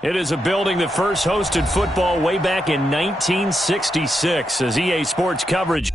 It is a building that first hosted football way back in 1966 as EA Sports coverage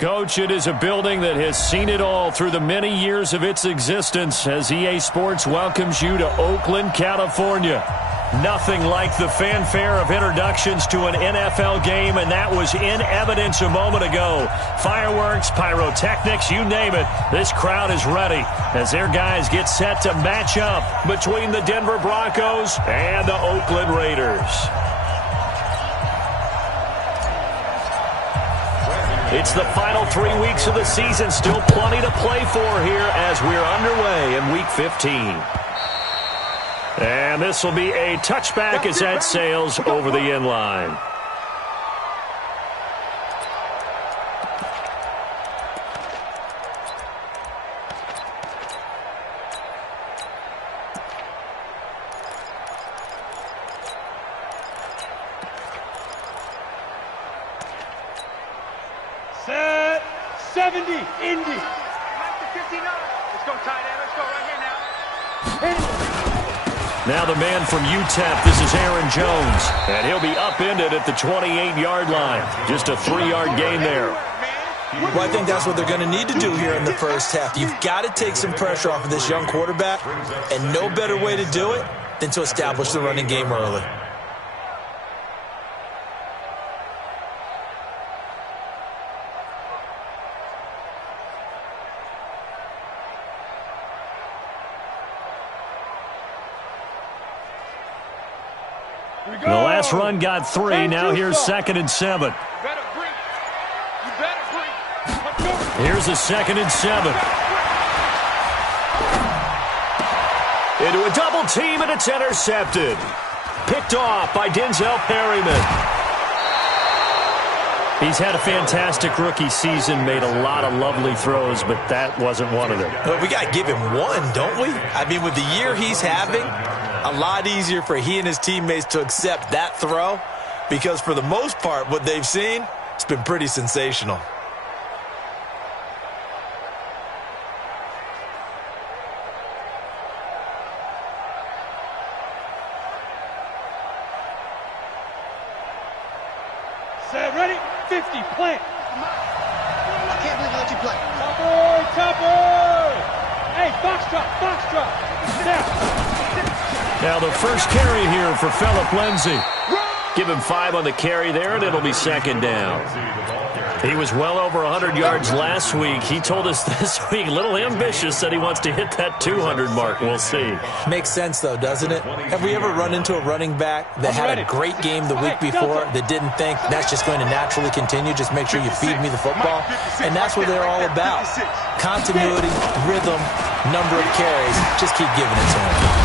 Coach, it is a building that has seen it all through the many years of its existence as EA Sports welcomes you to Oakland, California. Nothing like the fanfare of introductions to an NFL game, and that was in evidence a moment ago. Fireworks, pyrotechnics, you name it. This crowd is ready as their guys get set to match up between the Denver Broncos and the Oakland Raiders. It's the final 3 weeks of the season. Still plenty to play for here as we're underway in Week 15. And this will be a touchback as that sails over the end line. Set 70, Indy. 59. Let's go tight end. Let's go right here now. Now the man from UTEP, this is Aaron Jones. And he'll be upended at the 28-yard line. Just a 3-yard gain there. Well, I think that's what they're going to need to do here in the first half. You've got to take some pressure off of this young quarterback, and no better way to do it than to establish the running game early. The last run got 3. Now here's 2nd and 7. Here's a 2nd and 7. Into a double team, and it's intercepted. Picked off by Denzel Perryman. He's had a fantastic rookie season, made a lot of lovely throws, but that wasn't one of them. Well, we got to give him one, don't we? I mean, with the year he's having, a lot easier for he and his teammates to accept that throw because for the most part, what they've seen, it's been pretty sensational. Set, ready, 50, plant. I can't believe I let you play. Top boy. Hey, box drop. Now the first carry here for Phillip Lindsay. Give him 5 on the carry there, and it'll be 2nd down. He was well over 100 yards last week. He told us this week, a little ambitious, said he wants to hit that 200 mark. We'll see. Makes sense, though, doesn't it? Have we ever run into a running back that had a great game the week before that didn't think that's just going to naturally continue? Just make sure you feed me the football. And that's what they're all about. Continuity, rhythm, number of carries. Just keep giving it to him.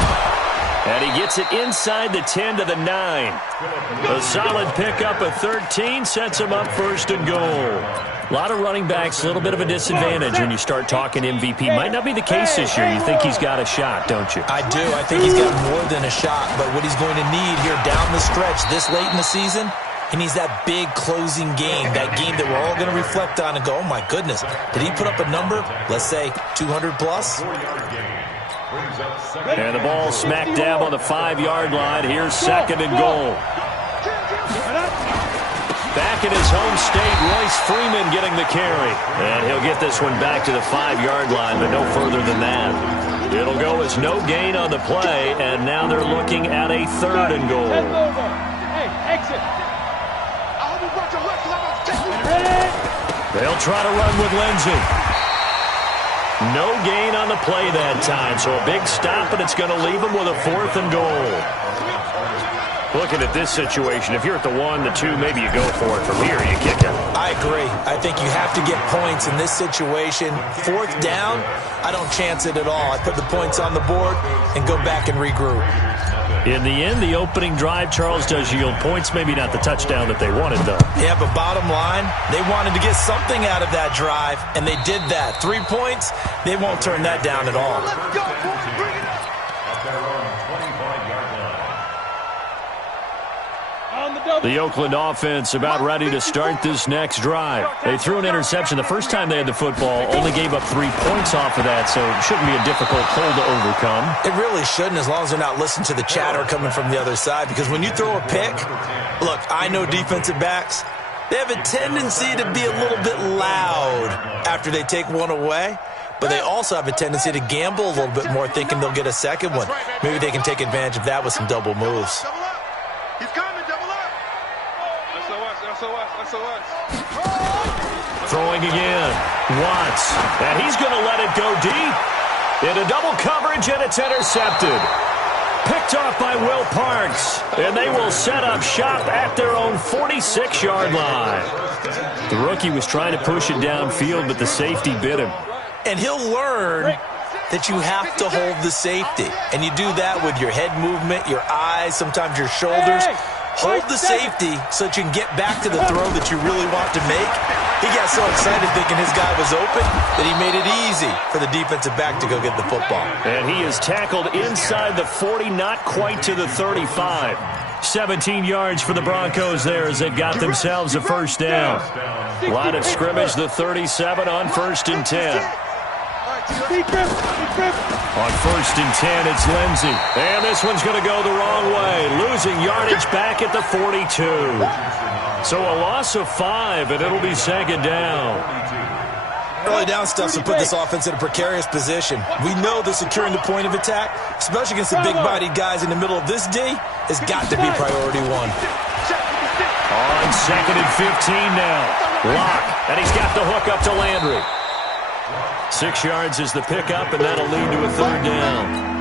And he gets it inside the 10 to the 9. A solid pickup of 13 sets him up 1st and goal. A lot of running backs, a little bit of a disadvantage when you start talking MVP. Might not be the case this year. You think he's got a shot, don't you? I do. I think he's got more than a shot. But what he's going to need here down the stretch this late in the season, he needs that big closing game, that game that we're all going to reflect on and go, oh, my goodness, did he put up a number, let's say 200 plus? And the ball smack dab on the 5-yard line. Here's 2nd and goal. Back in his home state, Royce Freeman getting the carry. And he'll get this one back to the 5-yard line, but no further than that. It'll go as no gain on the play, and now they're looking at a 3rd and goal. Hey, exit. They'll try to run with Lindsay. No gain on the play that time, so a big stop, and it's going to leave him with a 4th and goal. Looking at this situation, if you're at the 1, the 2, maybe you go for it. From here, you kick it. I agree. I think you have to get points in this situation. 4th down, I don't chance it at all. I put the points on the board and go back and regroup. In the end, the opening drive, Charles, does yield points. Maybe not the touchdown that they wanted, though. Yeah, but bottom line, they wanted to get something out of that drive, and they did that. 3 points, they won't turn that down at all. Let's go, boys. Bring it up. The Oakland offense about ready to start this next drive. They threw an interception the first time they had the football, only gave up 3 points off of that, so it shouldn't be a difficult hole to overcome. It really shouldn't, as long as they're not listening to the chatter coming from the other side, because when you throw a pick, look, I know defensive backs, They have a tendency to be a little bit loud after they take one away, but they also have a tendency to gamble a little bit more, thinking they'll get a second one. Maybe they can take advantage of that with some double moves. He's coming, double up. SOS. Throwing again. Watts. And he's going to let it go deep. Into double coverage, and it's intercepted. Picked off by Will Parks. And they will set up shop at their own 46-yard line. The rookie was trying to push it downfield, but the safety bit him. And he'll learn that you have to hold the safety. And you do that with your head movement, your eyes, sometimes your shoulders. Hold the safety so that you can get back to the throw that you really want to make. He got so excited thinking his guy was open that he made it easy for the defensive back to go get the football. And he is tackled inside the 40, not quite to the 35. 17 yards for the Broncos there as they got themselves a first down. Line of scrimmage, the 37 on 1st and 10. On 1st and 10, it's Lindsey. And this one's going to go the wrong way. Losing yardage back at the 42. So a loss of 5, and it'll be 2nd down. Early down stuff to put this offense in a precarious position. We know that securing the point of attack, especially against the big-bodied guys in the middle of this D, has got to be priority 1. On 2nd and 15 now. Lock, and he's got the hook up to Landry. 6 yards is the pickup, and that'll lead to a 3rd down.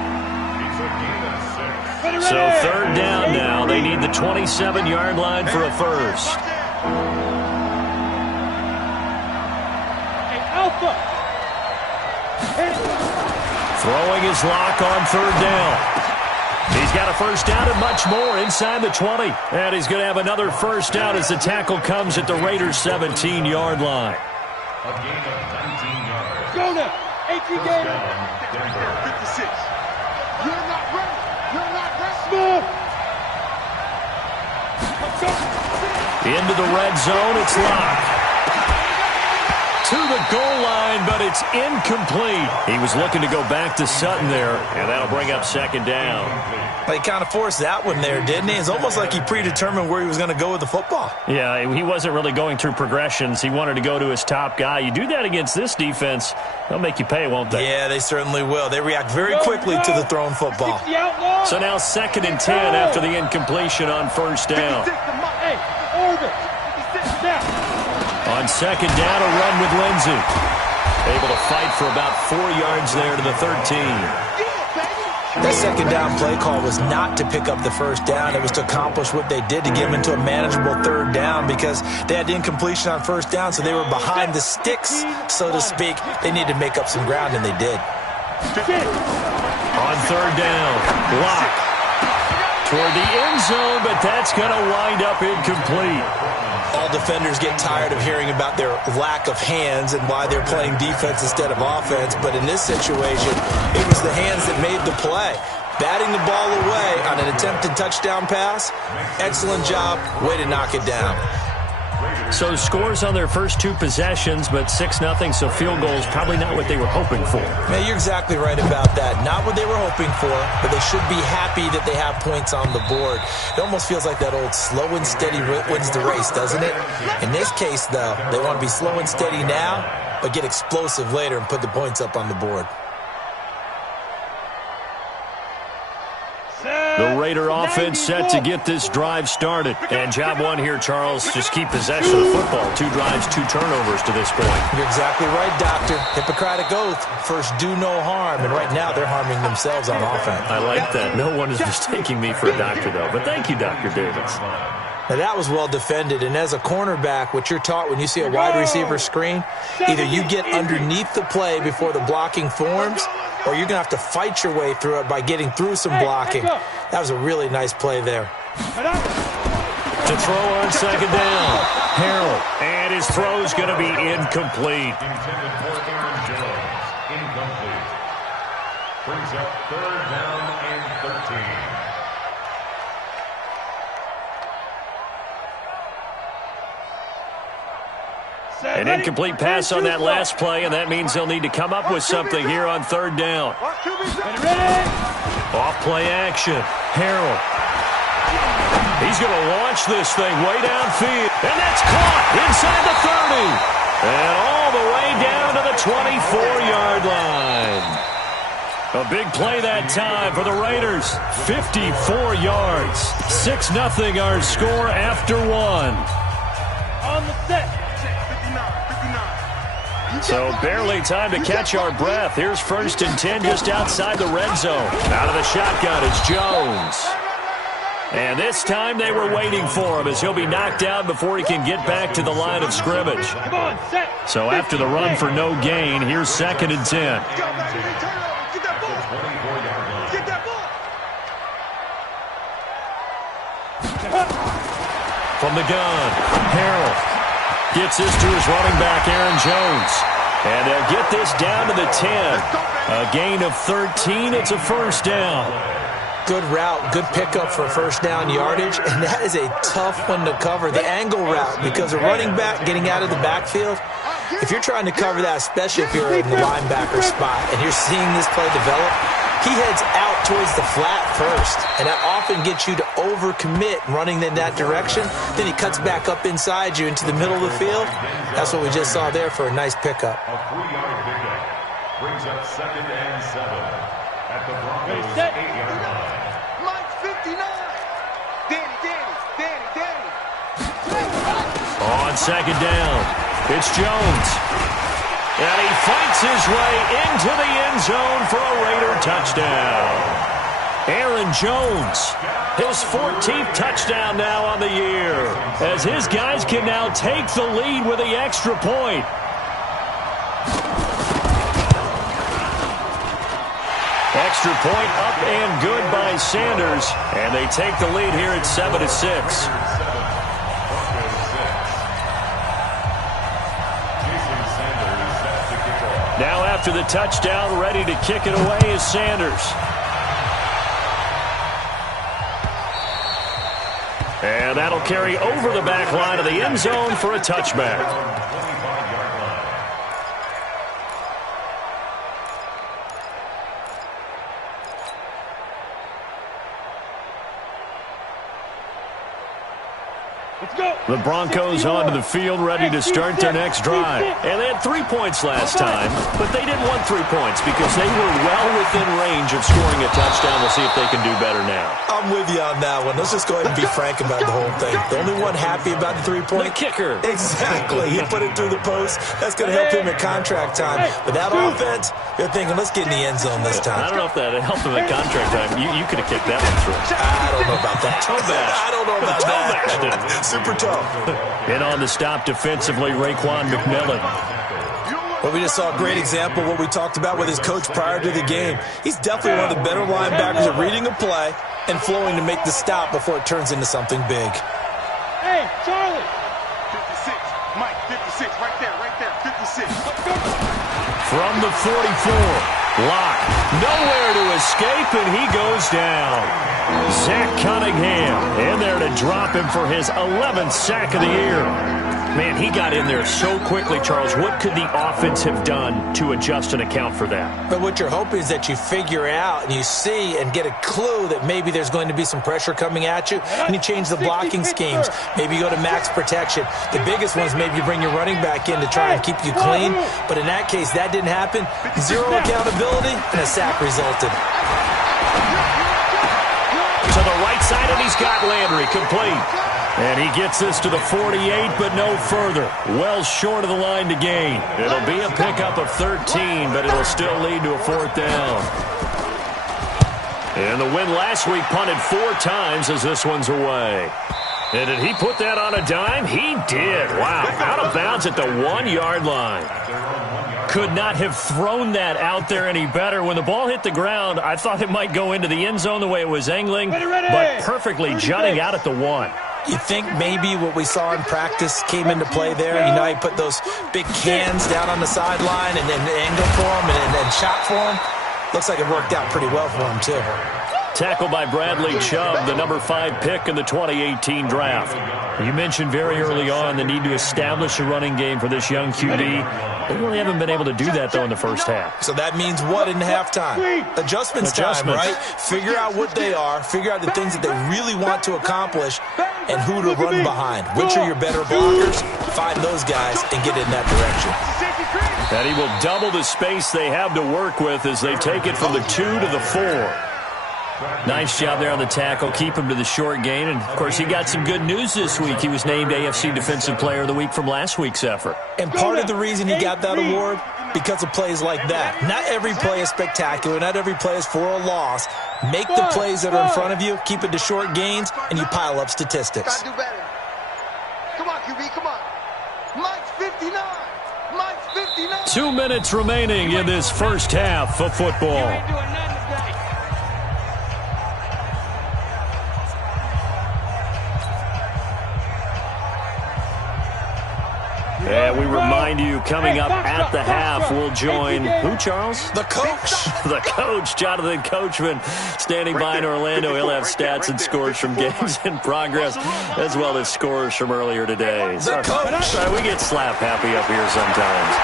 So 3rd down now. They need the 27-yard line for a first. Throwing his Lock on 3rd down. He's got a first down and much more inside the 20. And he's going to have another first down as the tackle comes at the Raiders' 17-yard line. Go now. 18 Gator. 56. You're not ready. Smooth. Into the red zone, it's Lock. To the goal line, but it's incomplete. He was looking to go back to Sutton there, and that'll bring up 2nd down. He kind of forced that one there, didn't he? It's almost like he predetermined where he was going to go with the football. Yeah, he wasn't really going through progressions. He wanted to go to his top guy. You do that against this defense, they'll make you pay, won't they? Yeah, they certainly will. They react very quickly to the thrown football. So now 2nd and 10 after the incompletion on 1st down. Hey, orbit. On 2nd down, a run with Lindsey. Able to fight for about 4 yards there to the 13. That 2nd down play call was not to pick up the first down. It was to accomplish what they did to get them into a manageable 3rd down because they had the incompletion on 1st down, so they were behind the sticks, so to speak. They needed to make up some ground, and they did. On 3rd down, Lock toward the end zone, but that's going to wind up incomplete. All defenders get tired of hearing about their lack of hands and why they're playing defense instead of offense. But in this situation, it was the hands that made the play. Batting the ball away on an attempted touchdown pass. Excellent job. Way to knock it down. So scores on their first 2 possessions, but 6-0, so field goals probably not what they were hoping for. Man, you're exactly right about that. Not what they were hoping for, but they should be happy that they have points on the board. It almost feels like that old slow and steady wins the race, doesn't it? In this case, though, they want to be slow and steady now, but get explosive later and put the points up on the board. The Raider offense set to get this drive started. And job 1 here, Charles, just keep possession of the football. 2 drives, 2 turnovers to this point. You're exactly right, Doctor. Hippocratic oath, first do no harm. And right now they're harming themselves on offense. I like that. No one is mistaking me for a doctor, though. But thank you, Dr. Davis. Now, that was well defended, and as a cornerback, what you're taught when you see a wide receiver screen, either you get underneath the play before the blocking forms, or you're going to have to fight your way through it by getting through some blocking. That was a really nice play there. To throw on 2nd down, Harold, and his throw's going to be incomplete. Brings up 3rd down and 13. An incomplete pass on that last play, and that means they'll need to come up with something here on 3rd down. Off play action. Harold. He's going to launch this thing way downfield. And that's caught inside the 30. And all the way down to the 24-yard line. A big play that time for the Raiders. 54 yards. 6-0 our score after one. On the set. 59. So barely time to catch our breath. Here's 1st and 10 just outside the red zone. Out of the shotgun is Jones. And this time they were waiting for him as he'll be knocked down before he can get back to the line of scrimmage. Come on, set. So after the run for no gain, here's 2nd and 10. Get that ball. Get that ball. From the gun, Harrell gets this to his running back, Aaron Jones. And they'll get this down to the 10. A gain of 13. It's a 1st down. Good route, good pickup for 1st down yardage, and that is a tough one to cover, the angle route, because a running back getting out of the backfield, if you're trying to cover that, especially if you're in the linebacker spot and you're seeing this play develop, he heads out towards the flat first, and that often gets you to overcommit running in that direction. Then he cuts back up inside you into the middle of the field. That's what we just saw there for a nice pickup. A 3-yard pickup brings up 2nd and 7 at the Broncos' 8-yard line. Mike's 59. Danny. On 2nd down, it's Jones. And he fights his way into the end zone for a Raider touchdown. Aaron Jones, his 14th touchdown now on the year, as his guys can now take the lead with the extra point. Extra point up and good by Sanders, and they take the lead here at 7-6. Now after the touchdown, ready to kick it away is Sanders. And that'll carry over the back line of the end zone for a touchback. The Broncos onto the field, ready to start their next drive. And they had 3 points last time, but they didn't want 3 points because they were well within range of scoring a touchdown. We'll see if they can do better now. I'm with you on that one. Let's just go ahead and be frank about the whole thing. The only one happy about the 3-point? The kicker. Exactly. He put it through the post. That's going to help him at contract time. But that offense, you're thinking, let's get in the end zone this time. I don't know if that helped him at contract time. You could have kicked that one through. I don't know about that. Toe bash. I don't know about that. Super tough. And on the stop defensively, Raekwon McMillan. Well, we just saw a great example of what we talked about with his coach prior to the game. He's definitely one of the better linebackers at reading a play and flowing to make the stop before it turns into something big. Hey, Charlie. 56. Mike, 56. Right there. 56. From the 44. Lock. Nowhere to escape, and he goes down. Zach Cunningham in there to drop him for his 11th sack of the year. Man, he got in there so quickly, Charles. What could the offense have done to adjust and account for that? But what you're hoping is that you figure out and you see and get a clue that maybe there's going to be some pressure coming at you, and you change the blocking schemes. Maybe you go to max protection. The biggest one is maybe you bring your running back in to try and keep you clean. But in that case, that didn't happen. Zero accountability, and a sack resulted. To the right side, and he's got Landry complete. And he gets this to the 48, but no further. Well short of the line to gain. It'll be a pickup of 13, but it'll still lead to a 4th down. And the win last week punted 4 times as this one's away. And did he put that on a dime? He did. Wow. Out of bounds at the 1-yard line. Could not have thrown that out there any better. When the ball hit the ground, I thought it might go into the end zone the way it was angling, but perfectly jutting out at the 1. You think maybe what we saw in practice came into play there? You know, he put those big cans down on the sideline and then angled for him and then shot for him. Looks like it worked out pretty well for him, too. Tackled by Bradley Chubb, the number 5 pick in the 2018 draft. You mentioned very early on the need to establish a running game for this young QB. They really haven't been able to do that, though, in the first half. So that means what in halftime? Adjustments time, right? Figure out what they are, figure out the things that they really want to accomplish, and who to run behind. Which are your better blockers? Find those guys and get in that direction. And he will double the space they have to work with as they take it from the 2 to the 4. Nice job there on the tackle. Keep him to the short gain. And, of course, he got some good news this week. He was named AFC Defensive Player of the Week from last week's effort. And part of the reason he got that award, because of plays like that. Not every play is spectacular. Not every play is for a loss. Make the plays that are in front of you, keep it to short gains, and you pile up statistics. Gotta do better. Come on, QB, come on. Mike's 59. Mike's 59. 2 minutes remaining in this first half of football. And we remind you, coming up at the half, we'll join who, Charles? The coach. The coach, Jonathan Coachman, standing by in Orlando. He'll have stats and scores from games in progress, as well as scores from earlier today. The coach. Sorry, we get slap happy up here sometimes.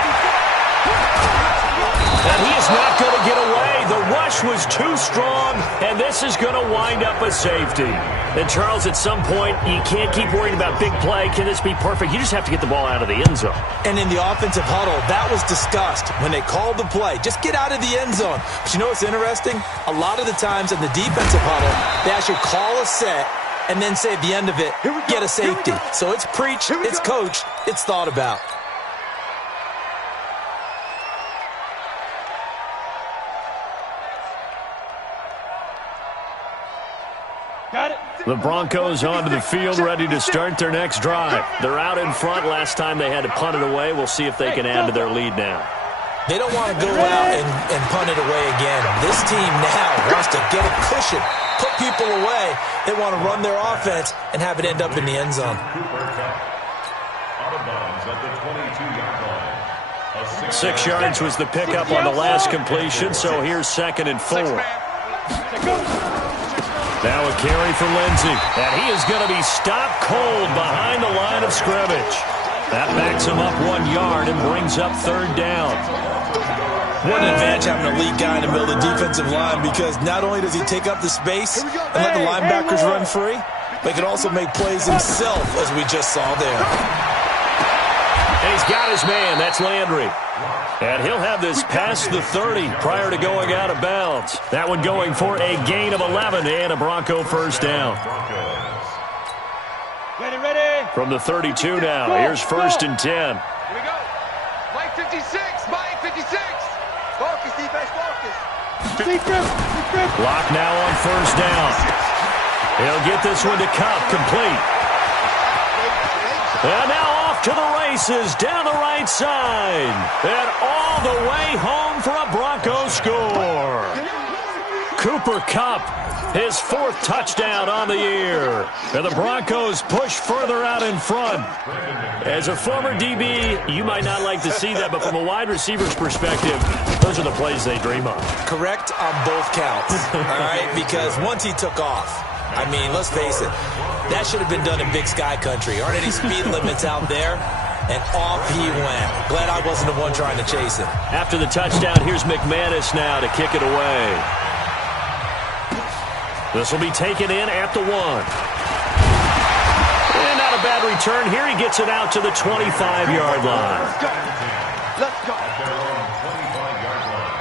And he is not going to get away. The rush was too strong, and this is going to wind up a safety. And, Charles, at some point, you can't keep worrying about big play. Can this be perfect? You just have to get the ball out of the end zone. And in the offensive huddle, that was discussed when they called the play. Just get out of the end zone. But you know what's interesting? A lot of the times in the defensive huddle, they actually call a set and then say at the end of it, get a safety. So it's preached, it's coached, it's thought about. Got it. The Broncos onto the field, ready to start their next drive. They're out in front. Last time they had to punt it away. We'll see if they can add to their lead now. They don't want to go out and punt it away again. This team now wants to get a cushion, put people away. They want to run their offense and have it end up in the end zone. Out of bounds at the 22-yard line. 6 yards was the pickup on the last completion, so here's 2nd and 4. Now a carry for Lindsey, and he is going to be stopped cold behind the line of scrimmage. That backs him up 1 yard and brings up 3rd down. What an advantage having a lead guy in the middle of the defensive line, because not only does he take up the space and let the linebackers run free, but he can also make plays himself, as we just saw there. And he's got his man. That's Landry. And he'll have this past the 30 prior to going out of bounds. That one going for a gain of 11 and a Bronco first down. Ready. From the 32 now, here's 1st and 10. Here we go. Mike 56. Mike 56. Focus, defense, focus. Lock now on 1st down. He'll get this one to Cup, complete. And now off to the races down the right side. And all the way home for a Broncos score. Cooper Kupp, his 4th touchdown on the year. And the Broncos push further out in front. As a former DB, you might not like to see that, but from a wide receiver's perspective, those are the plays they dream of. Correct on both counts, all right? Because once he took off, I mean, let's face it, that should have been done in Big Sky Country. Aren't any speed limits out there? And off he went. Glad I wasn't the one trying to chase him. After the touchdown, here's McManus now to kick it away. This will be taken in at the 1. And not a bad return here. He gets it out to the 25-yard line. Let's go. At their own 25-yard line.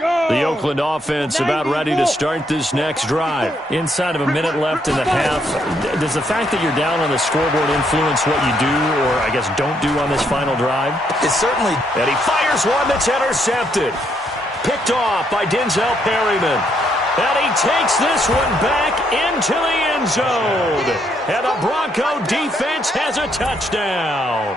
The Oakland offense about ready to start this next drive. Inside of a minute left in the half. Does the fact that you're down on the scoreboard influence what you do, or I guess don't do on this final drive? It certainly... And he fires one that's intercepted. Picked off by Denzel Perryman. And he takes this one back into the end zone. And the Bronco defense has a touchdown.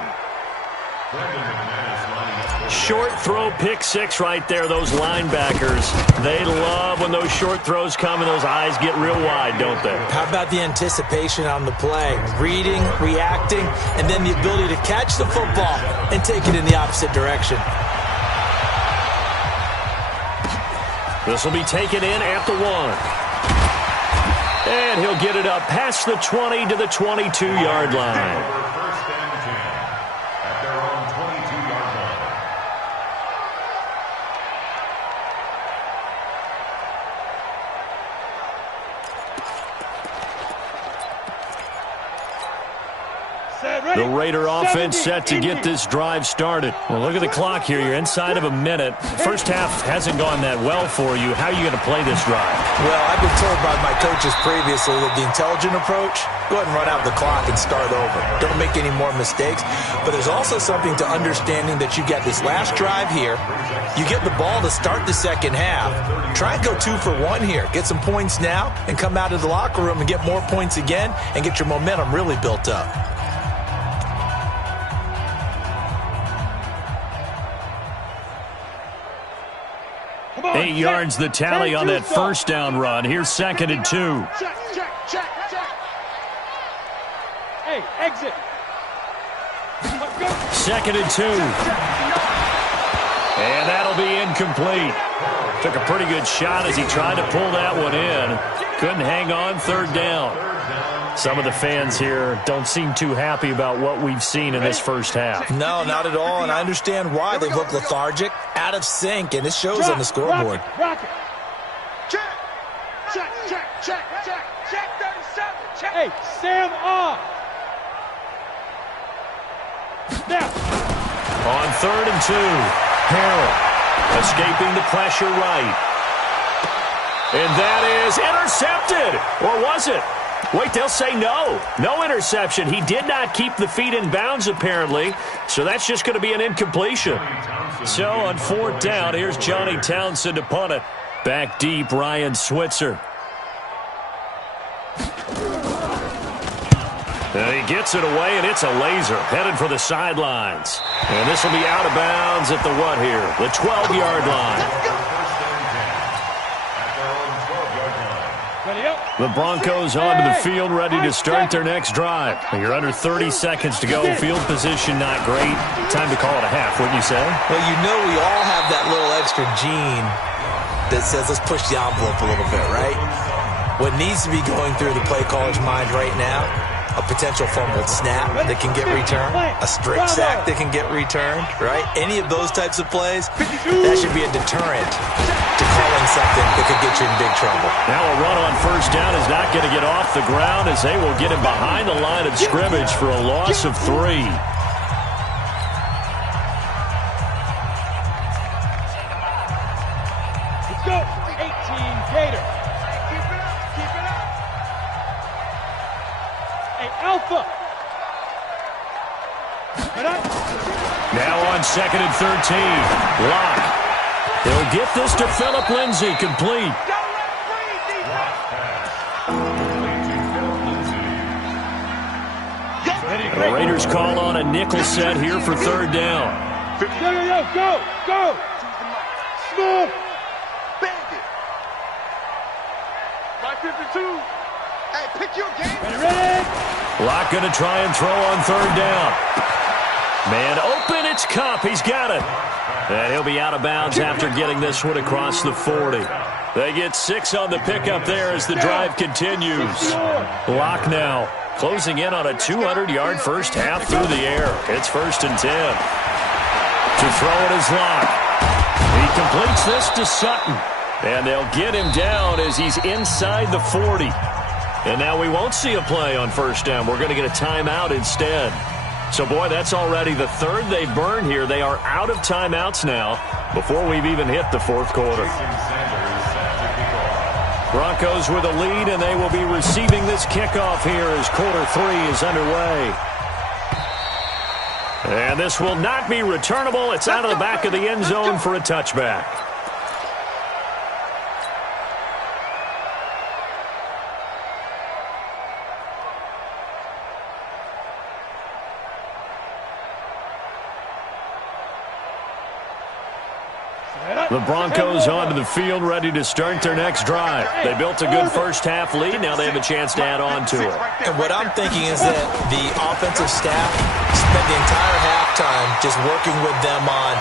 Brandon McManus lining up Short throw pick six right there, those linebackers. They love when those short throws come and those eyes get real wide, don't they? How about the anticipation on the play? Reading, reacting, and then the ability to catch the football and take it in the opposite direction. This will be taken in at the 1. And he'll get it up past the 20 to the 22-yard line. First and 10 at their own 22-yard line. The Raider offense set to get this drive started. Well, look at the clock here. You're inside of a minute. First half hasn't gone that well for you. How are you going to play this drive? Well, I've been told by my coaches previously that the intelligent approach, go ahead and run out the clock and start over. Don't make any more mistakes. But there's also something to understanding that you get this last drive here. You get the ball to start the second half. Try and go 2 for 1 here. Get some points now and come out of the locker room and get more points again and get your momentum really built up. 8 yards the tally on that first down run. Here's 2nd and 2. Check, check, check, check. Hey, exit. Let's go. 2nd and 2. And that'll be incomplete. Took a pretty good shot as he tried to pull that one in. Couldn't hang on, 3rd down. Some of the fans here don't seem too happy about what we've seen in this first half. No, not at all, and I understand why. They look lethargic, out of sync, and it shows on the scoreboard. Rock it. Check. Check, check, check, check. Check 37. Check. Hey, Sam off. Now. On 3rd and 2, Harrell escaping the pressure right. And that is intercepted. Or was it? Wait, they'll say no. No interception. He did not keep the feet in bounds, apparently. So that's just going to be an incompletion. So on 4th down, here's Johnny Townsend to punt it. Back deep, Ryan Switzer. And he gets it away, and it's a laser. Headed for the sidelines. And this will be out of bounds at the what here? The 12-yard line. The Broncos onto the field, ready to start their next drive. You're under 30 seconds to go. Field position not great. Time to call it a half, wouldn't you say? Well, you know we all have that little extra gene that says let's push the envelope a little bit, right? What needs to be going through the play caller's mind right now, a potential fumbled snap that can get returned, a straight sack that can get returned, right? Any of those types of plays, that should be a deterrent to calling something that could get you in big trouble. Now a run on 1st down is not going to get off the ground as they will get him behind the line of scrimmage for a loss of 3. Let's go. 18 Gator. Keep it up. Keep it up. Hey, Alpha. Now on 2nd and 13. Lock. He'll get this to Phillip Lindsay, complete. The Raiders call on a nickel set here for 3rd down. Go, go. Smooth. Bandit. My 52. Hey, pick your game. Ready? Lock going to try and throw on 3rd down. Man open, it's Cup. He's got it. And he'll be out of bounds after getting this one across the 40. They get 6 on the pickup there as the drive continues. Lock now closing in on a 200-yard first half through the air. It's 1st and 10. To throw it is Lock. He completes this to Sutton. And they'll get him down as he's inside the 40. And now we won't see a play on 1st down. We're going to get a timeout instead. So, boy, that's already the 3rd they've burned here. They are out of timeouts now before we've even hit the 4th quarter. Broncos with a lead, and they will be receiving this kickoff here as quarter 3 is underway. And this will not be returnable. It's out of the back of the end zone for a touchback. The Broncos onto the field, ready to start their next drive. They built a good first-half lead. Now they have a chance to add on to it. And what I'm thinking is that the offensive staff spent the entire halftime just working with them on,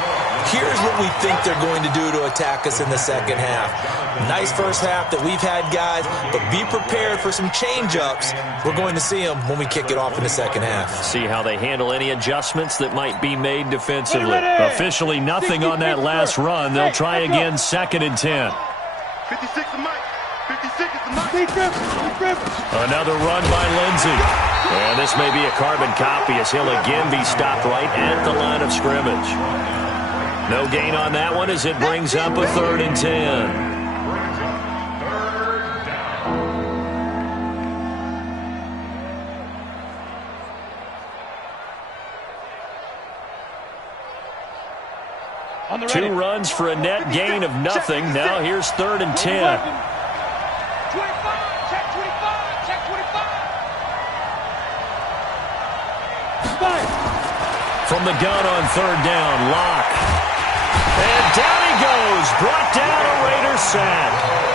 here's what we think they're going to do to attack us in the second half. Nice first half that we've had, guys, but be prepared for some change-ups. We're going to see them when we kick it off in the second half. See how they handle any adjustments that might be made defensively. Officially nothing on that last run. They'll try again, 2nd and 10. 56 is Mike. 56 is Mike. Another run by Lindsey. And this may be a carbon copy as he'll again be stopped right at the line of scrimmage. No gain on that one as it brings up a 3rd and 10. Two runs for a net gain of nothing. Now here's 3rd and 10. 25, check 25, check 25. From the gun on 3rd down, Locke. And down he goes. Brought down a Raider sack.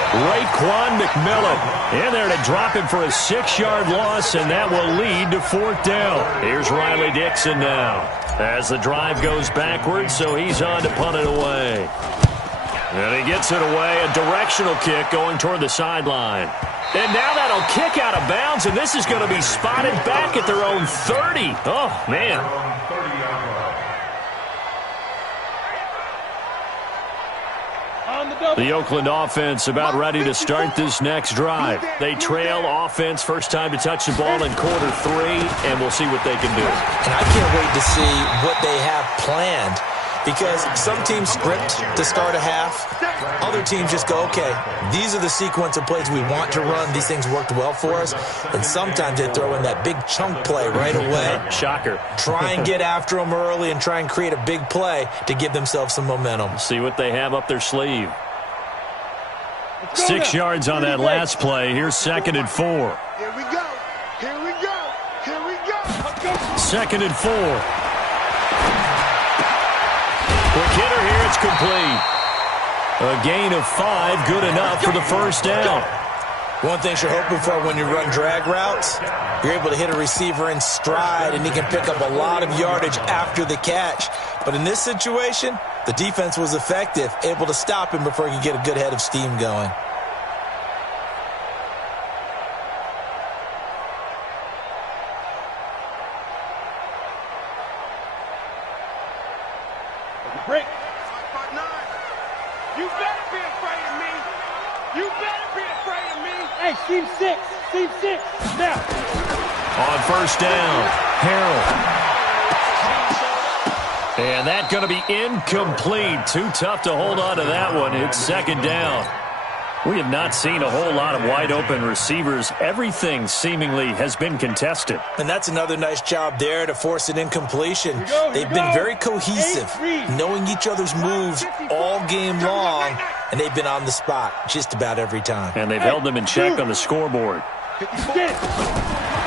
Raekwon McMillan in there to drop him for a 6-yard loss, and that will lead to 4th down. Here's Riley Dixon now as the drive goes backwards, so he's on to punt it away. And he gets it away, a directional kick going toward the sideline. And now that'll kick out of bounds, and this is going to be spotted back at their own 30. Oh, man. The Oakland offense about ready to start this next drive. They trail offense, first time to touch the ball in quarter 3, and we'll see what they can do. And I can't wait to see what they have planned, because some teams script to start a half. Other teams just go, okay, these are the sequence of plays we want to run. These things worked well for us. And sometimes they throw in that big chunk play right away. Shocker. Try and get after them early and try and create a big play to give themselves some momentum. See what they have up their sleeve. 6 yards on that last play. Here's 2nd and 4. Here we go. Here we go. Here we go. 2nd and 4. Quick hitter here. It's complete. A gain of 5, good enough for the first down. One thing you're hoping for when you run drag routes, you're able to hit a receiver in stride, and he can pick up a lot of yardage after the catch. But in this situation, the defense was effective, able to stop him before he could get a good head of steam going. Break. You better be afraid of me. You better be afraid of me. Hey, team 6. Team 6. Now. On first down, Harrell. And that's going to be incomplete. Too tough to hold on to that one. It's 2nd down. We have not seen a whole lot of wide-open receivers. Everything seemingly has been contested. And that's another nice job there to force an incompletion. They've been very cohesive, knowing each other's moves all game long, and they've been on the spot just about every time. And they've held them in check on the scoreboard.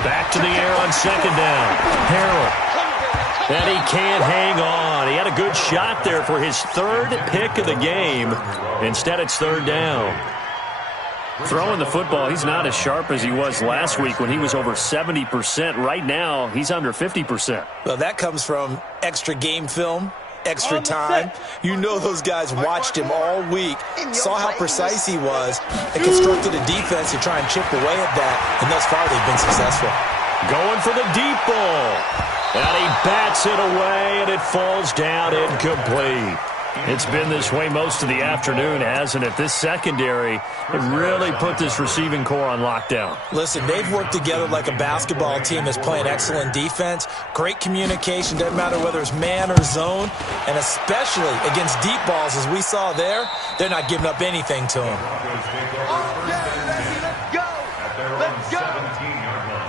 Back to the air on 2nd down. Harrell. And he can't hang on. He had a good shot there for his 3rd pick of the game. Instead, it's 3rd down. Throwing the football, he's not as sharp as he was last week when he was over 70%. Right now, he's under 50%. Well, that comes from extra game film, extra time. You know those guys watched him all week, saw how precise he was, and constructed a defense to try and chip away at that. And thus far, they've been successful. Going for the deep ball. And he bats it away, and it falls down incomplete. It's been this way most of the afternoon, hasn't it? This secondary, it really put this receiving core on lockdown. Listen, they've worked together like a basketball team that's playing excellent defense. Great communication, doesn't matter whether it's man or zone. And especially against deep balls, as we saw there, they're not giving up anything to them. Let's go. Let's go. 17-yard line.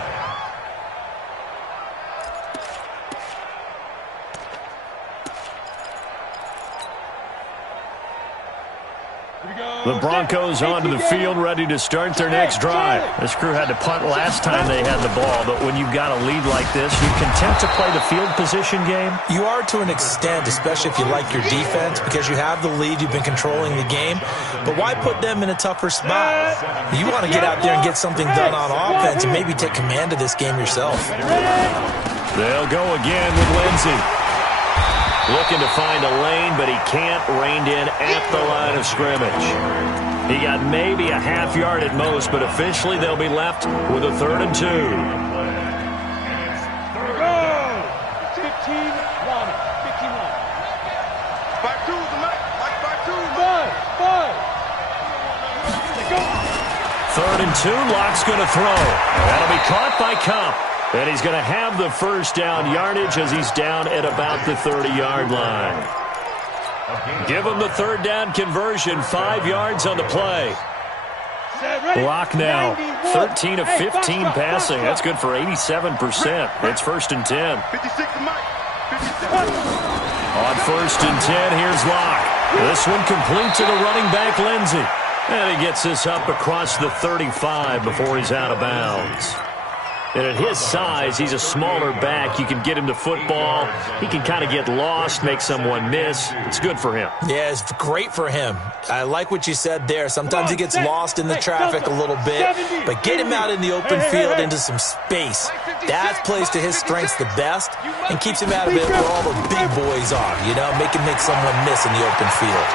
The Broncos onto the field, ready to start their next drive. This crew had to punt last time they had the ball, but when you've got a lead like this, you're content to play the field position game? You are to an extent, especially if you like your defense, because you have the lead, you've been controlling the game. But why put them in a tougher spot? You want to get out there and get something done on offense and maybe take command of this game yourself. They'll go again with Lindsey. Looking to find a lane, but he can't. Reined in at the line of scrimmage. He got maybe a half yard at most, but officially they'll be left with a 3rd and 2. Go! 15 Ronnie. 15 Ronnie. 5-2's the Mike. Mike 5-2. 5. Go! 3rd and 2. Locke's going to throw. That'll be caught by Cup. And he's going to have the first down yardage as he's down at about the 30-yard line. Give him the 3rd down conversion, 5 yards on the play. Locke now, 13 of 15 passing. That's good for 87%. It's 1st and 10. 56 to Mike. 56. On 1st and 10, here's Locke. This one complete to the running back, Lindsey. And he gets this up across the 35 before he's out of bounds. And at his size, he's a smaller back. You can get him to football. He can kind of get lost, make someone miss. It's good for him. Yeah, it's great for him. I like what you said there. Sometimes he gets lost in the traffic a little bit, but get him out in the open field into some space. That plays to his strengths the best and keeps him out of it where all the big boys are, you know, make someone miss in the open field.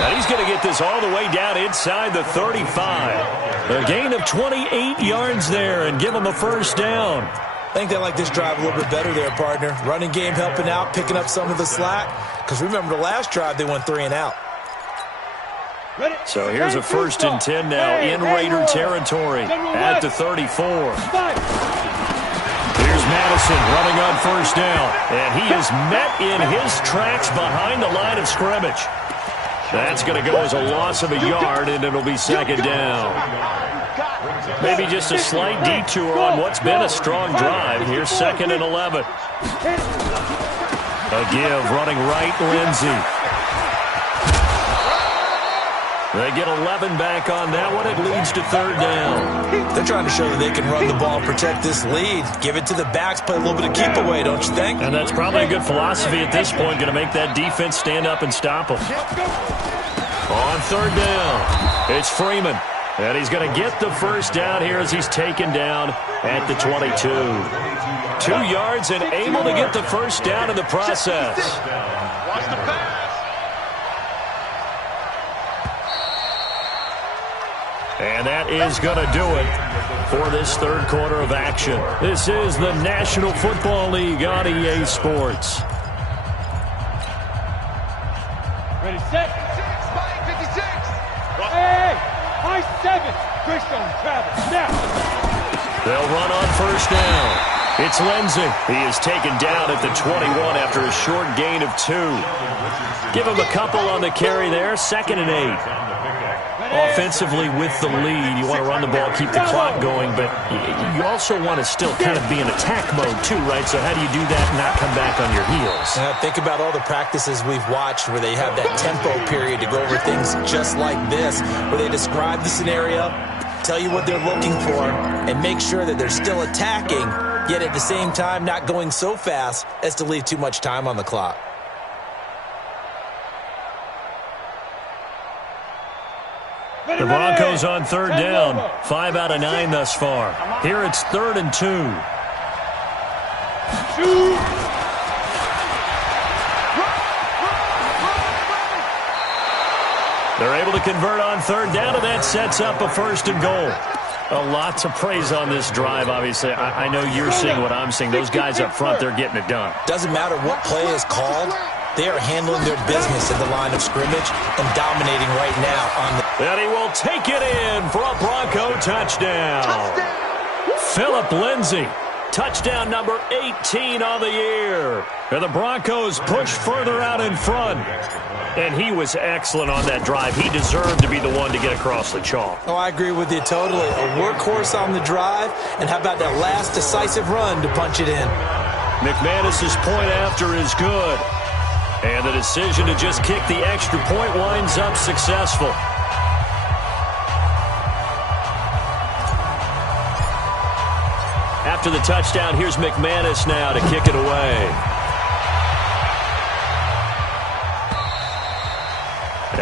And he's going to get this all the way down inside the 35. A gain of 28 yards there and give him a first down. I think they like this drive a little bit better there, partner. Running game helping out, picking up some of the slack. Because remember the last drive, they went 3 and out. So here's a 1st and 10 now in Raider territory at the 34. Here's Madison running on 1st down. And he is met in his tracks behind the line of scrimmage. That's going to go as a loss of a yard, and it'll be 2nd down. Maybe just a slight detour on what's been a strong drive. Here's 2nd and 11. A give, running right, Lindsey. They get 11 back on that one. It leads to 3rd down. They're trying to show that they can run the ball and protect this lead. Give it to the backs, play a little bit of keep away, don't you think? And that's probably a good philosophy at this point. Going to make that defense stand up and stop them. On 3rd down, it's Freeman. And he's going to get the first down here as he's taken down at the 22. 2 yards and able to get the first down in the process. Watch the pass. And that is going to do it for this 3rd quarter of action. This is the National Football League on EA Sports. Ready, set. 56. Hey, high 7. Christian Travis, now. They'll run on 1st down. It's Lindsey. He is taken down at the 21 after a short gain of 2. Give him a couple on the carry there. 2nd and 8. Offensively with the lead, you want to run the ball, keep the clock going, but you also want to still kind of be in attack mode too, right? So how do you do that and not come back on your heels? Think about all the practices we've watched where they have that tempo period to go over things just like this, where they describe the scenario, tell you what they're looking for, and make sure that they're still attacking, yet at the same time not going so fast as to leave too much time on the clock. The Broncos on 3rd down. 5 out of 9 thus far. Here it's 3rd and 2. They're able to convert on 3rd down, and that sets up a 1st and goal. A lot to praise on this drive, obviously. I know you're seeing what I'm seeing. Those guys up front, they're getting it done. Doesn't matter what play is called. They are handling their business at the line of scrimmage and dominating right now on the... And he will take it in for a Bronco touchdown. Philip Lindsey, touchdown number 18 on the year. And the Broncos push further out in front. And he was excellent on that drive. He deserved to be the one to get across the chalk. Oh, I agree with you totally. A workhorse on the drive. And how about that last decisive run to punch it in? McManus's point after is good. And the decision to just kick the extra point winds up successful. After the touchdown, here's McManus now to kick it away.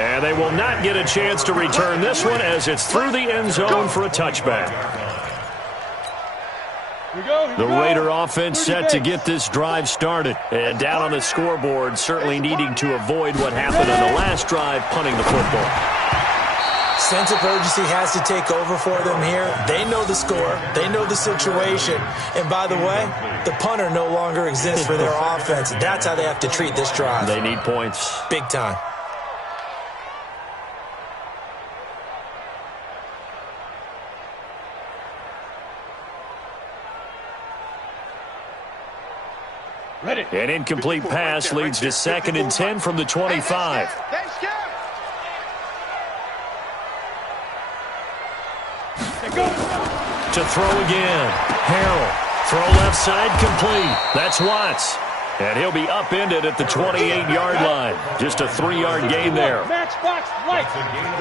And they will not get a chance to return this one as it's through the end zone for a touchback. The Raider offense set to get this drive started. And down on the scoreboard, certainly needing to avoid what happened on the last drive, punting the football. Sense of urgency has to take over for them here. They know the score. They know the situation. And by the way, the punter no longer exists for their offense. That's how they have to treat this drive. They need points. Big time. An incomplete pass leads to 2nd and 10 from the 25. To throw again. Harrell. Throw left side complete. That's Watts. And he'll be upended at the 28-yard line. Just a 3-yard gain there.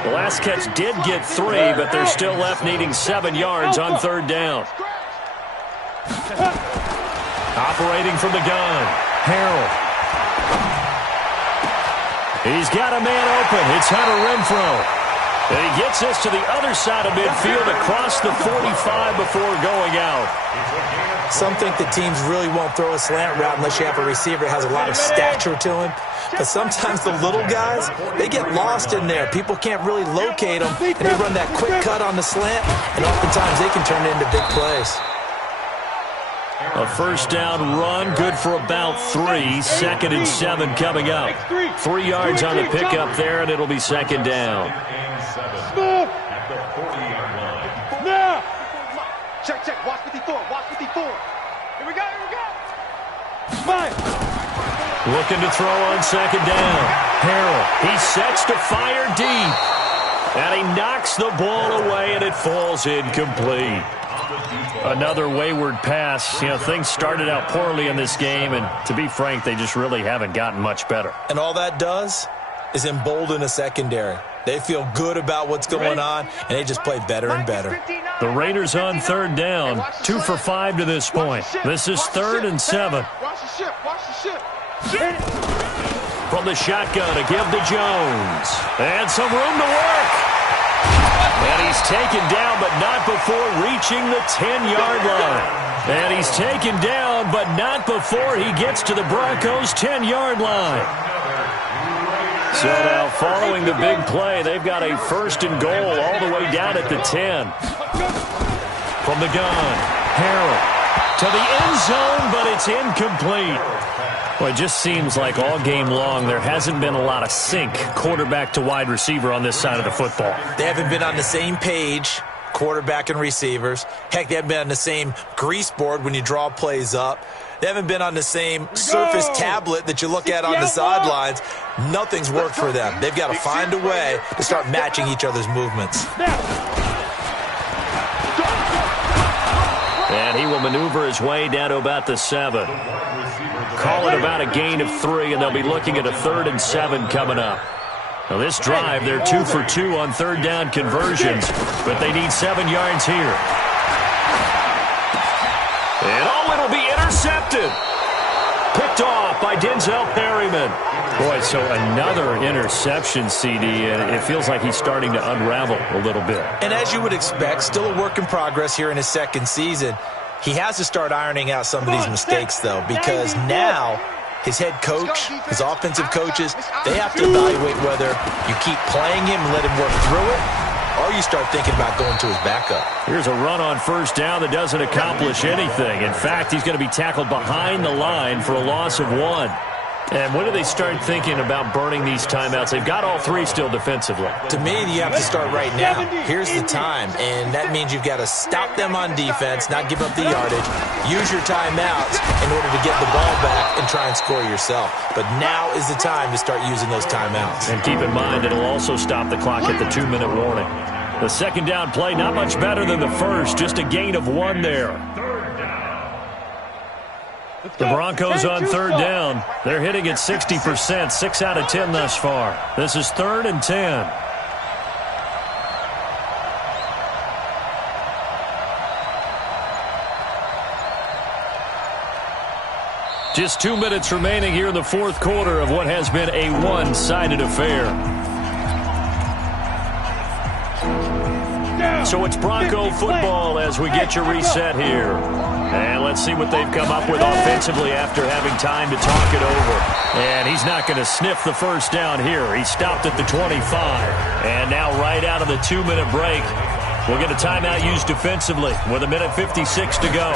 The last catch did get 3, but they're still left needing 7 yards on 3rd down. Operating from the gun. Harrell. He's got a man open. It's Hunter Renfrow. And he gets us to the other side of midfield across the 45 before going out. Some think that teams really won't throw a slant route unless you have a receiver that has a lot of stature to him. But sometimes the little guys, they get lost in there. People can't really locate them, and they run that quick cut on the slant, and oftentimes they can turn it into big plays. A 1st down run, good for about 3. 2nd and 7 coming up. 3 yards on the pickup there, and it'll be 2nd down. At the 40-yard line. Now! Check, check. Watch 54. Watch 54. Here we go, here we go. Five. Looking to throw on 2nd down. Harrell, he sets to fire deep. And he knocks the ball away, and it falls incomplete. Another wayward pass. You know, things started out poorly in this game, and to be frank, they just really haven't gotten much better. And all that does is embolden a secondary. They feel good about what's going on, and they just play better and better. The Raiders on 3rd down, 2 for 5 to this point. This is 3rd and 7. Watch the ship. Watch the ship. From the shotgun to give to Jones. And some room to work. And he's taken down, but not before reaching the 10-yard line. And he's taken down, but not before he gets to the Broncos' 10-yard line. So now, following the big play, they've got a 1st and goal all the way down at the 10. From the gun, Harrell to the end zone, but it's incomplete. Well, it just seems like all game long there hasn't been a lot of sync quarterback to wide receiver on this side of the football. They haven't been on the same page, quarterback and receivers. Heck, they haven't been on the same grease board when you draw plays up. They haven't been on the same Surface tablet that you look at on the sidelines. Nothing's worked for them. They've got to find a way to start matching each other's movements. And he will maneuver his way down to about the 7. Call it about a gain of 3, and they'll be looking at a 3rd and 7 coming up. Now this drive, they're 2 for 2 on 3rd down conversions, but they need 7 yards here. And it'll be intercepted. Picked off by Denzel Perryman. Boy, so another interception, CD, and it feels like he's starting to unravel a little bit. And as you would expect, still a work in progress here in his 2nd season. He has to start ironing out some of these mistakes, though, because now his head coach, his offensive coaches, they have to evaluate whether you keep playing him and let him work through it, or you start thinking about going to his backup. Here's a run on 1st down that doesn't accomplish anything. In fact, he's going to be tackled behind the line for a loss of 1. And when do they start thinking about burning these timeouts? They've got all 3 still defensively. To me, you have to start right now. Here's the time, and that means you've got to stop them on defense, not give up the yardage, use your timeouts in order to get the ball back and try and score yourself. But now is the time to start using those timeouts. And keep in mind, it'll also stop the clock at the 2-minute warning. The 2nd down play, not much better than the 1st, just a gain of 1 there. The Broncos on third down. They're hitting at 60%, 6 out of 10 thus far. This is 3rd and 10. Just 2 minutes remaining here in the fourth quarter of what has been a one-sided affair. So it's Bronco football as we get your reset here. And let's see what they've come up with offensively after having time to talk it over. And he's not going to sniff the first down here. He stopped at the 25. And now right out of the 2-minute break, we'll get a timeout used defensively with 1:56 to go.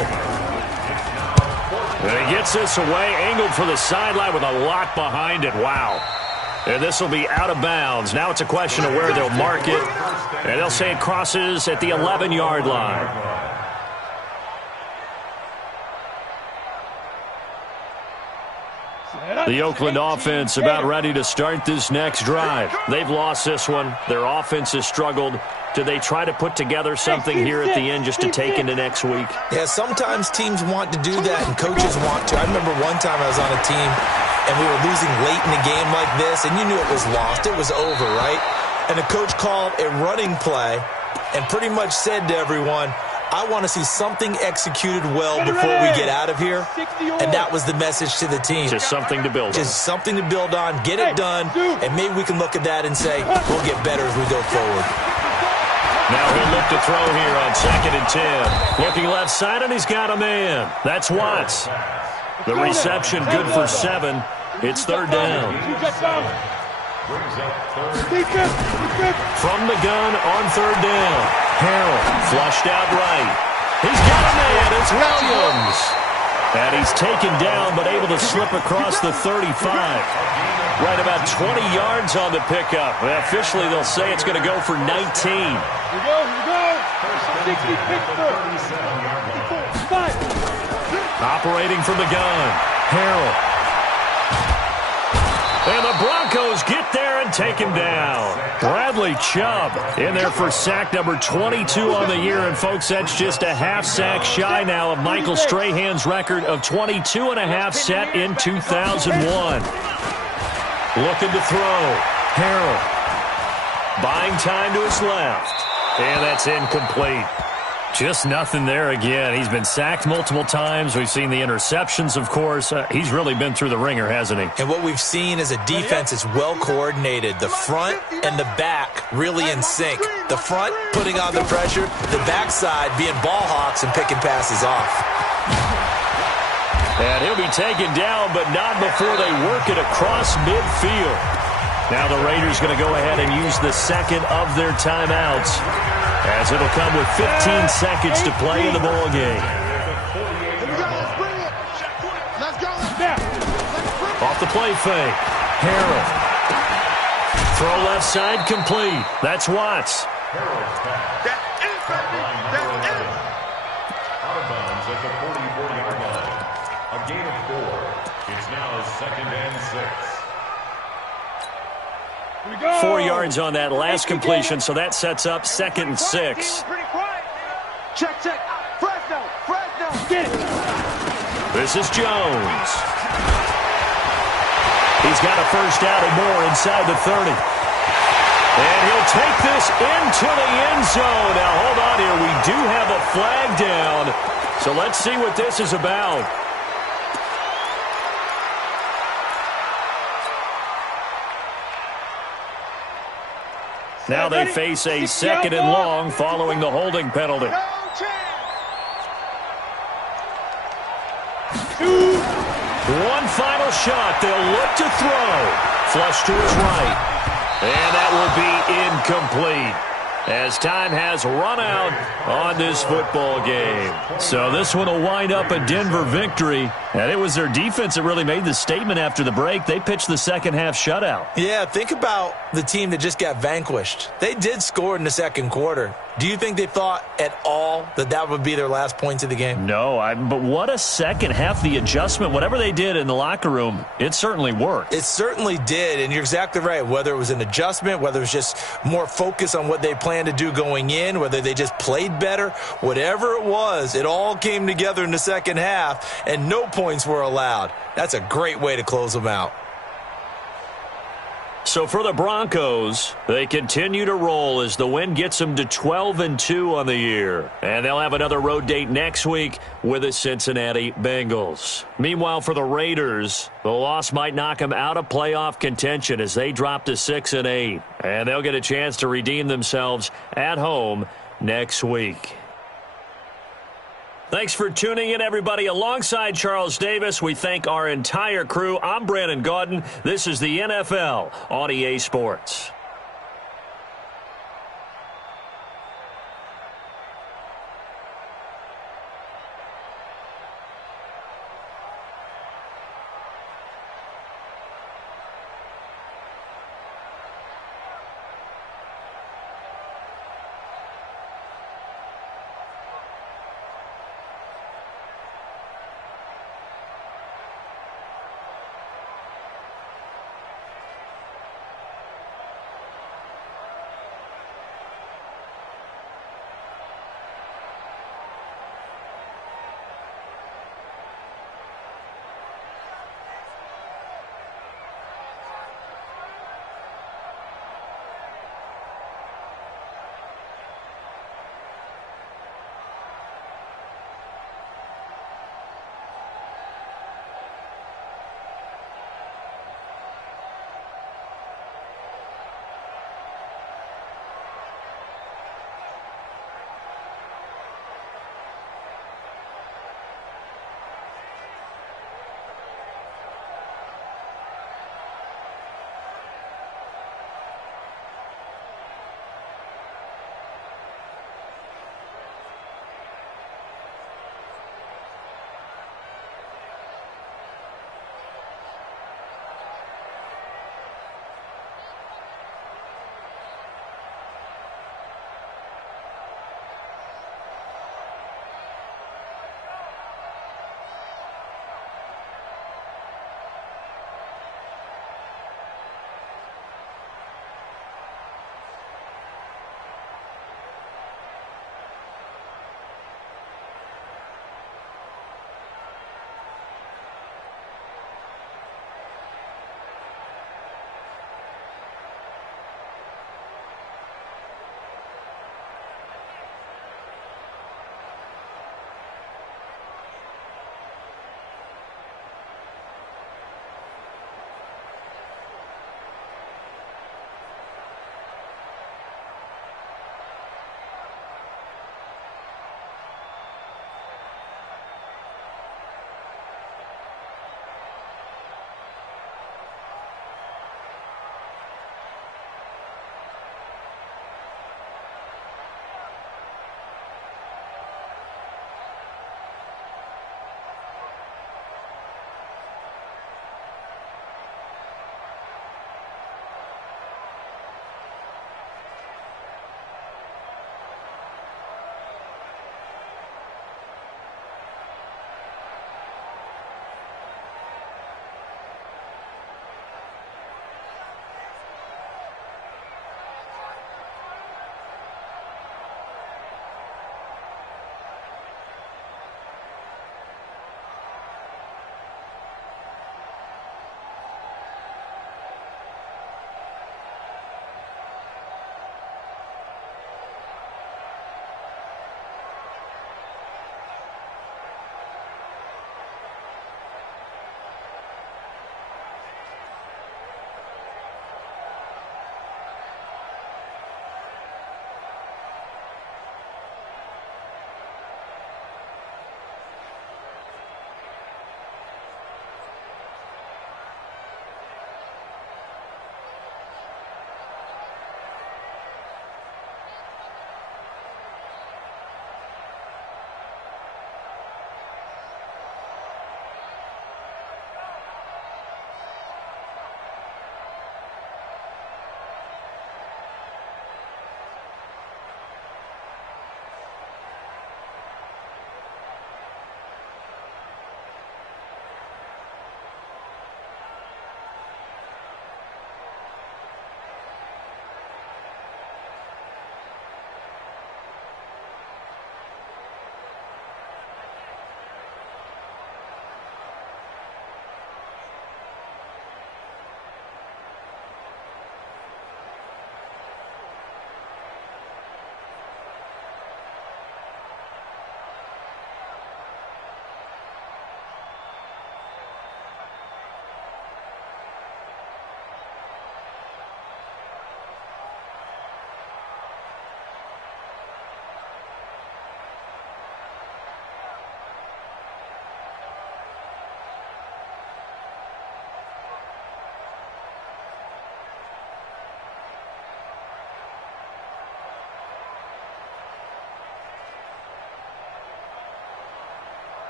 And he gets this away, angled for the sideline with a lot behind it. Wow. And this will be out of bounds. Now it's a question of where they'll mark it. And they'll say it crosses at the 11-yard line. The Oakland offense about ready to start this next drive. They've lost this one. Their offense has struggled. Do they try to put together something here at the end just to take into next week? Yeah, sometimes teams want to do that and coaches want to. I remember one time I was on a team and we were losing late in a game like this, and you knew it was lost. It was over, right? And the coach called a running play and pretty much said to everyone, I want to see something executed well before we get out of here. And that was the message to the team. Just something to build on. Just something to build on, get it done, and maybe we can look at that and say, we'll get better as we go forward. Now he'll look to throw here on 2nd and 10. Looking left side, and he's got a man. That's Watts. The reception good for 7. It's 3rd down. From the gun on 3rd down. Harrell flushed out right. He's got a man. It's Williams. And he's taken down but able to slip across the 35. Right about 20 yards on the pickup. Well, officially, they'll say it's going to go for 19. Here we go. 60 Pittsburgh. Operating from the gun. Harrell. And the Broncos get there and take him down. Bradley Chubb in there for sack number 22 on the year. And, folks, that's just a half sack shy now of Michael Strahan's record of 22.5 set in 2001. Looking to throw. Harrell. Buying time to his left. And that's incomplete. Just nothing there again. He's been sacked multiple times. We've seen the interceptions, of course. He's really been through the ringer, hasn't he? And what we've seen is a defense that's well coordinated. The front and the back really in sync. The front putting on the pressure. The backside being ball hawks and picking passes off. And he'll be taken down, but not before they work it across midfield. Now the Raiders going to go ahead and use the second of their timeouts, as it'll come with 15 seconds to play in the ball game. Off the play fake. Harrell. Throw left side complete. That's Watts. Out of bounds at the 44-yard line. A gain of 4. It's now 2nd and 6. 4 yards on that last completion, so that sets up 2nd and 6. Check. Fresno. Get it. This is Jones. He's got a first down and more inside the 30. And he'll take this into the end zone. Now, hold on here. We do have a flag down. So let's see what this is about. Now they face a 2nd and long following the holding penalty. One final shot. They'll look to throw. Flush to his right. And that will be incomplete, as time has run out on this football game. So this one will wind up a Denver victory. And it was their defense that really made the statement after the break. They pitched the second half shutout. Yeah, think about the team that just got vanquished. They did score in the second quarter. Do you think they thought at all that that would be their last points of the game? No, but what a second half. The adjustment, whatever they did in the locker room, it certainly worked. It certainly did, and you're exactly right. Whether it was an adjustment, whether it was just more focus on what they planned planned to do going in, whether they just played better, whatever it was, it all came together in the second half, and no points were allowed. That's a great way to close them out. So for the Broncos, they continue to roll as the win gets them to 12-2 on the year. And they'll have another road date next week with the Cincinnati Bengals. Meanwhile, for the Raiders, the loss might knock them out of playoff contention as they drop to 6-8. And they'll get a chance to redeem themselves at home next week. Thanks for tuning in, everybody. Alongside Charles Davis, we thank our entire crew. I'm Brandon Gaudin. This is the NFL on EA Sports.